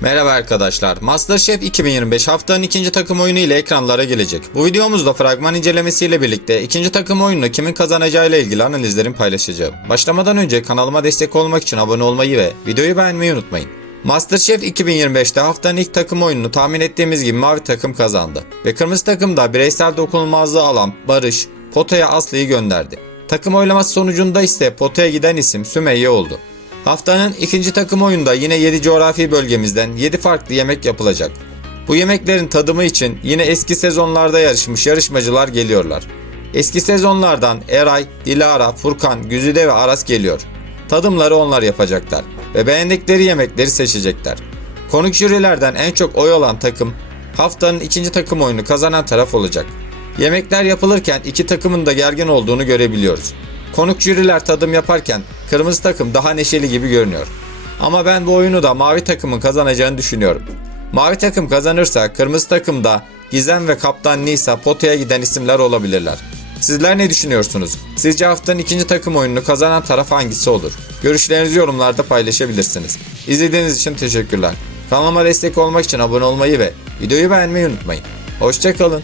Merhaba arkadaşlar. MasterChef 2025 haftanın ikinci takım oyunu ile ekranlara gelecek. Bu videomuzda fragman incelemesiyle birlikte ikinci takım oyununu kimin kazanacağıyla ilgili analizlerimi paylaşacağım. Başlamadan önce kanalıma destek olmak için abone olmayı ve videoyu beğenmeyi unutmayın. MasterChef 2025'te haftanın ilk takım oyununu tahmin ettiğimiz gibi mavi takım kazandı. Ve kırmızı takım da bireysel dokunulmazlığı alan Barış, potaya Aslı'yı gönderdi. Takım oylaması sonucunda ise potaya giden isim Sümeyye oldu. Haftanın ikinci takım oyunda yine 7 coğrafi bölgemizden 7 farklı yemek yapılacak. Bu yemeklerin tadımı için yine eski sezonlarda yarışmış yarışmacılar geliyorlar. Eski sezonlardan Eray, Dilara, Furkan, Güzide ve Aras geliyor. Tadımları onlar yapacaklar ve beğendikleri yemekleri seçecekler. Konuk jürilerden en çok oy alan takım haftanın ikinci takım oyunu kazanan taraf olacak. Yemekler yapılırken iki takımın da gergin olduğunu görebiliyoruz. Konuk jüriler tadım yaparken kırmızı takım daha neşeli gibi görünüyor. Ama ben bu oyunu da mavi takımın kazanacağını düşünüyorum. Mavi takım kazanırsa kırmızı takım da Gizem ve Kaptan Nisa potaya giden isimler olabilirler. Sizler ne düşünüyorsunuz? Sizce haftanın ikinci takım oyununu kazanan taraf hangisi olur? Görüşlerinizi yorumlarda paylaşabilirsiniz. İzlediğiniz için teşekkürler. Kanalıma destek olmak için abone olmayı ve videoyu beğenmeyi unutmayın. Hoşçakalın.